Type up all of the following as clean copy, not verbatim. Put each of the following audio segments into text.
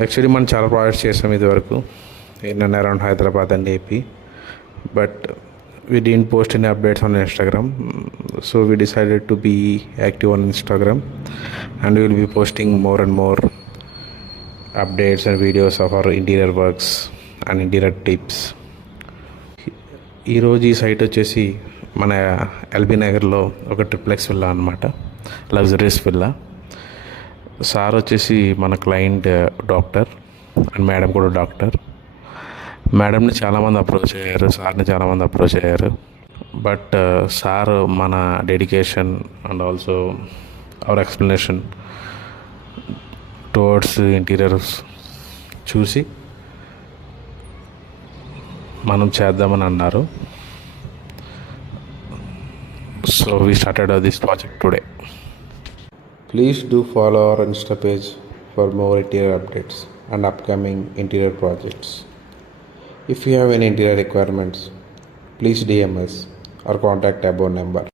యాక్చువల్లీ మనం చాలా ప్రాజెక్ట్స్ చేసాం ఇదివరకు in and around Hyderabad and AP, but we didn't post any updates on Instagram, so we decided to be active on Instagram, and we will be posting more and more updates and videos of our interior works and interior tips. ఈరోజు ఈ సైట్ వచ్చేసి మన ఎల్బీ నగర్లో ఒక triplex villa అనమాట, luxuries villa. Sir వచ్చేసి మన client doctor and madam కూడా డాక్టర్. మేడంని చాలామంది అప్రోచ్ అయ్యారు, సార్ని చాలామంది అప్రోచ్ అయ్యారు, బట్ సార్ మన dedication and also our explanation towards interiors చూసి మనం చేద్దామని అన్నారు. So we started this project today. Please do follow our Insta page for more interior updates and upcoming interior projects. If you have any interior requirements, please DM us or contact above number.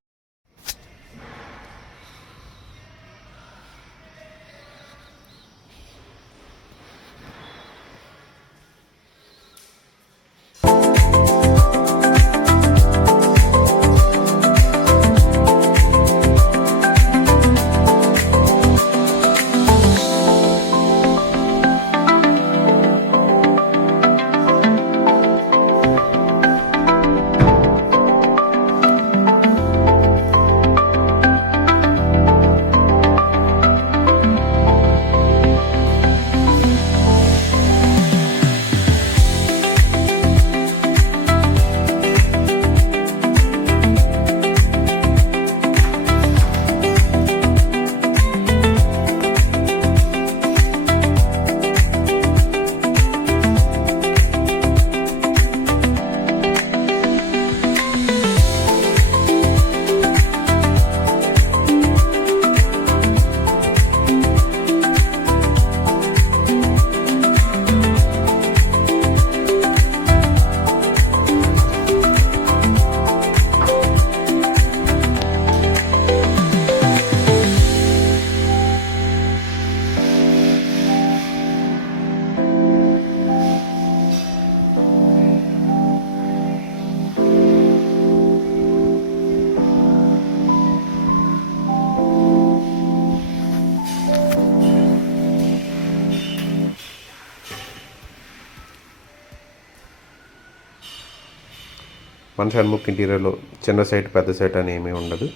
మన షణ్ముఖ్ ఇంటీరియర్లో చిన్న సైట్ పెద్ద సైట్ అని ఏమీ ఉండదు.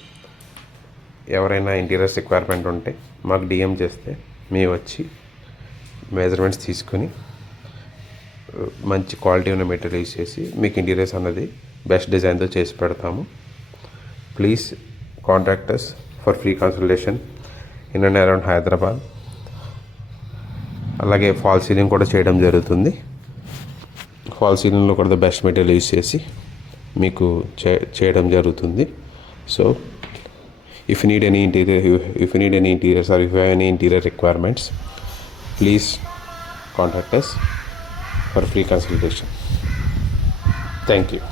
ఎవరైనా interiors requirement ఉంటే మాకు డిఎం చేస్తే మేము వచ్చి మెజర్మెంట్స్ తీసుకొని మంచి క్వాలిటీ ఉన్న మెటీరియల్ యూస్ చేసి మీకు ఇంటీరియర్స్ అన్నది బెస్ట్ డిజైన్తో చేసి పెడతాము. Please contact us for free consultation in and around Hyderabad. అలాగే ఫాల్ సీలింగ్ కూడా చేయడం జరుగుతుంది. ఫాల్ సీలింగ్లో కూడా బెస్ట్ మెటీరియల్ యూస్ చేసి మీకు చేయడం జరుగుతుంది. So if you need any interiors or if you have any interior requirements, please contact us for free consultation. Thank you.